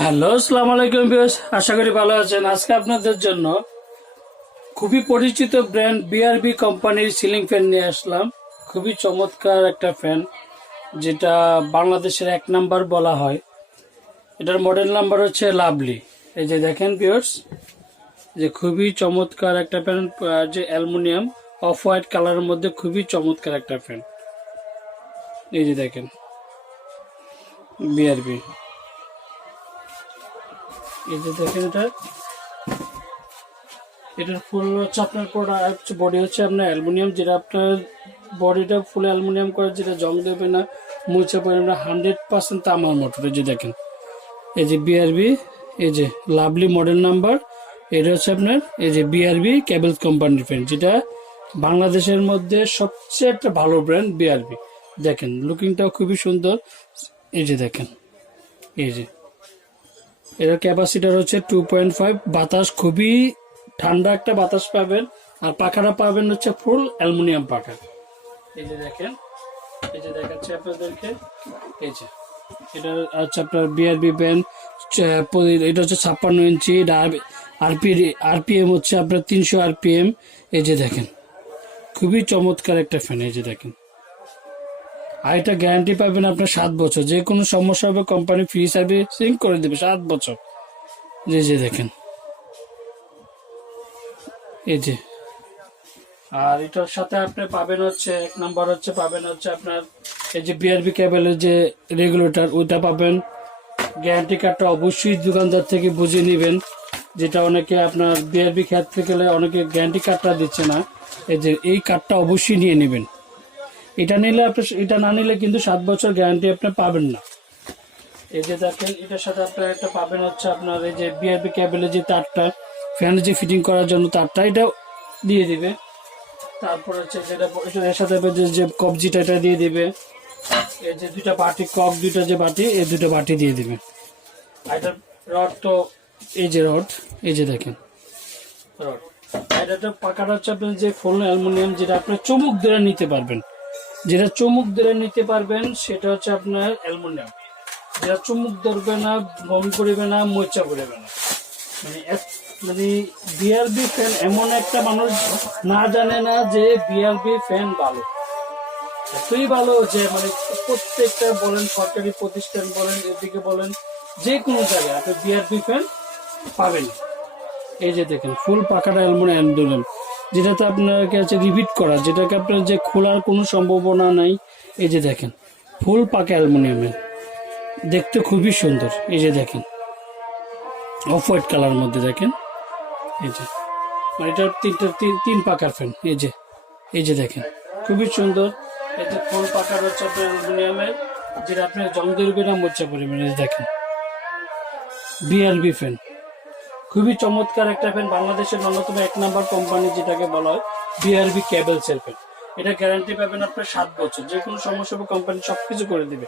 Hello, আসসালামু আলাইকুম viewers, আশা করি ভালো আছেন। আজকে আপনাদের জন্য খুবই পরিচিত ব্র্যান্ড বিআরবি কোম্পানির সিলিং ফ্যান নিয়ে আসলাম। খুবই চমৎকার একটা ফ্যান, যেটা বাংলাদেশের 1 নাম্বার বলা হয়। এটার মডেল নাম্বার হচ্ছে লাভলি। এই যে দেখেন ভিউয়ার্স, যে খুবই চমৎকার একটা ফ্যান, যে অ্যালুমিনিয়াম অফ হোয়াইট কালারের মধ্যে খুবই চমৎকার একটা ফ্যান। এই যে দেখেন বিআরবি, এই যে দেখেন এটার ফুল হচ্ছে আপনার বডি হচ্ছে আপনার অ্যালুমিনিয়াম, যেটা আপনার বডিটা ফুল অ্যালুমিনিয়াম করে, যেটা জং দেবে না, মুছে পড়বে না, 100% তামার মোটর। এই যে দেখেন, এই যে বিআরবি, এই যে লাভলি মডেল নাম্বার। এটা হচ্ছে আপনার এই যে বিআরবি কেবলস কোম্পানির ফ্যান, যেটা বাংলাদেশের মধ্যে সবচেয়ে একটা ভালো ব্র্যান্ড বিআরবি। দেখেন লুকিংটাও খুবই সুন্দর। এই যে দেখেন, এই যে এটার ক্যাপাসিটার হচ্ছে 2.5। বাতাস খুবই ঠান্ডা একটা বাতাস পাবেন। আর পাখাটা পাবেন হচ্ছে ফুল অ্যালুমিনিয়াম পাখা। এই যে দেখেন, এই যে দেখাচ্ছি আপনাদেরকে। এই যে এটা হচ্ছে আপনার বিআরবি ব্যান্ড, এটা হচ্ছে 56 ইঞ্চি। আরপিএম হচ্ছে আপনার 300 আরপিএম। এই যে দেখেন খুবই চমৎকার একটা ফ্যান। এই যে দেখেন, আর এটা গ্যারান্টি পাবেন আপনার 7 বছর। যে কোনো সমস্যা হবে কোম্পানি ফ্রি সার্ভিসিং করে দেবে 7 বছর। যে দেখেন, এই যে আর এটার সাথে আপনি পাবেন হচ্ছে 1 নাম্বার হচ্ছে পাবেন হচ্ছে আপনার এই যে বিআরবি কেবলের যে রেগুলেটর, ওইটা পাবেন। গ্যারান্টি কার্ডটা অবশ্যই দোকানদার থেকে বুঝে নেবেন, যেটা অনেকে আপনার বিআরবি খেত থেকে গেলে অনেকে গ্যারান্টি কার্ডটা দিচ্ছে না। এই যে এই কার্ডটা অবশ্যই নিয়ে নেবেন। এটা নিলে আপনি, এটা না নিলে কিন্তু 7 বছর গ্যারান্টি আপনি পাবেন না। এই যে দেখেন, এটার সাথে আপনার একটা পাবেন হচ্ছে আপনার এই যে বিআরবি কেবলের যে তারটা, ফ্যানে যে ফিটিং করার জন্য তারটা, এটা দিয়ে দিবে। তারপর হচ্ছে যেটা এর সাথে যে কবজিটা, এটা দিয়ে দিবে। এই যে দুইটা বাটি কক, দুইটা যে বাটি, এই দুটো বাটি দিয়ে দিবে। আর এটার রড তো এই যে রড, এই যে দেখেন রড। আর এটা পাকাটা হচ্ছে আপনার যে ফুল অ্যালুমিনিয়াম, যেটা আপনার চুমুক ধরে নিতে পারবেন। যেটা চুমুক ধরে নিতে পারবেন সেটা হচ্ছে আপনার অ্যালুমিনিয়াম, যেটা চুমুক ধরবে না, বমি করবে না, মোচা করবে না। মানে বিআরবি ফ্যান এমন একটা মানুষ না জানে না যে বিআরবি ফ্যান ভালো, এতই ভালো যে মানে প্রত্যেকটা বলেন, সরকারি প্রতিষ্ঠান বলেন, এদিকে বলেন, যে কোনো জায়গায় আপনি বিআরবি ফ্যান পাবেন। এই যে দেখেন ফুল পাকাটা অ্যালুমিনিয়াম, যেটাতে আপনার কাছে রিপিট করা, যেটাকে আপনার যে খোলার কোনো সম্ভাবনা নাই। এই যে দেখেন ফুল পাকা অ্যালুমিনিয়ামের, দেখতে খুবই সুন্দর। এই যে দেখেন অফ হোয়াইট কালার মধ্যে দেখেন। এই যে মানে এটা তিন পাকার ফ্যান। এই যে দেখেন খুবই সুন্দর। এই যে ফুল পাকার হচ্ছে আপনার অ্যালুমিনিয়ামের, যেটা আপনার জং ধরবে না, মোচা পরিমাণে। দেখেন বিআরবি ফ্যান খুবই চমৎকার একটা ফ্যান, বাংলাদেশের অন্যতম 1 নাম্বার কোম্পানি যেটাকে বলা হয় বিআরবি কেবলসের ফ্যান। এটা গ্যারান্টি পাবেন আপনার 7 বছর। যে কোনো সমস্যা হবে কোম্পানি সবকিছু করে দিবে,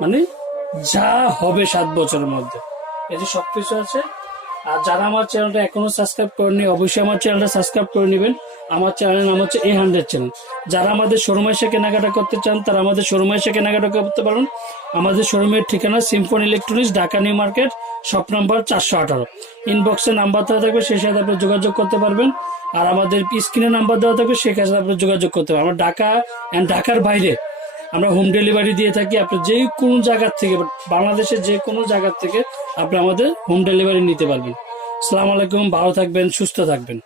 মানে যা হবে 7 বছরের মধ্যে। এই যে সবকিছু আছে। আর যারা আমার চ্যানেলটা এখনো সাবস্ক্রাইব করেনি, অবশ্যই আমার চ্যানেলটা সাবস্ক্রাইব করে নেবেন। আমার চ্যানেলের নাম হচ্ছে A100 চ্যানেল। যারা আমাদের শোরুমে এসে কেনাকাটা করতে চান, তারা আমাদের শোরুমে এসে কেনাকাটা করতে পারেন। আমাদের শোরুমের ঠিকানা Symphony electronics, Dhaka new market, shop number 418। ইনবক্সে নাম্বার দেওয়া থাকবে, সেই সাথে আপনি যোগাযোগ করতে পারবেন। আর আমাদের স্ক্রিনে নাম্বার দেওয়া থাকবে, সেই সাথে আপনি যোগাযোগ করতে পারবেন। আমরা ঢাকা অ্যান্ড ঢাকার বাইরে আমরা হোম ডেলিভারি দিয়ে থাকি। আপনি যে কোনো জায়গার থেকে, বাংলাদেশের যে কোনো জায়গার থেকে আপনি আমাদের হোম ডেলিভারি নিতে পারবেন। আসসালামু আলাইকুম, ভালো থাকবেন, সুস্থ থাকবেন।